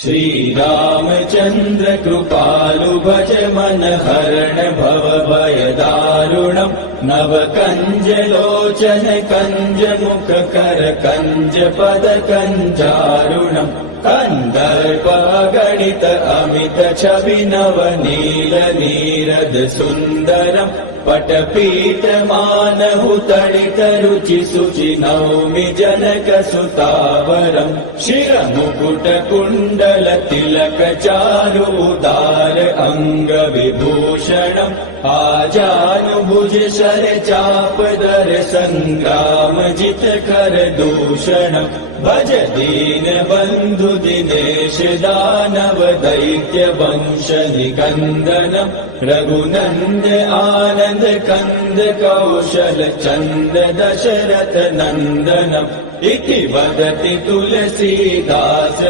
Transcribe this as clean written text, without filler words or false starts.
श्रीरामचन्द्र कृपालु भज मन हरण भव भय दारुणम् नव कंज लोचन कंज मुख कर कंज पद कंजारुणम् कंदर्प गणित अमित छवि नव नील नीरद सुन्दरम् पटपीठ मानहु तडित रुचि सुचि नौमि जनक सुतावरम् शिर मुकुट कुण्डल तिलक चारु उदार अंग विभूषणम् आजानुभुज शर चाप दर संग्राम जित कर दूषणम् भज दीन बंधु दिनेश दानव दैत्य वंश निकंदनम् रघुनंद आनंद कंद कौशल चंद दशरथ नंदनम् इति वदति तुलसीदास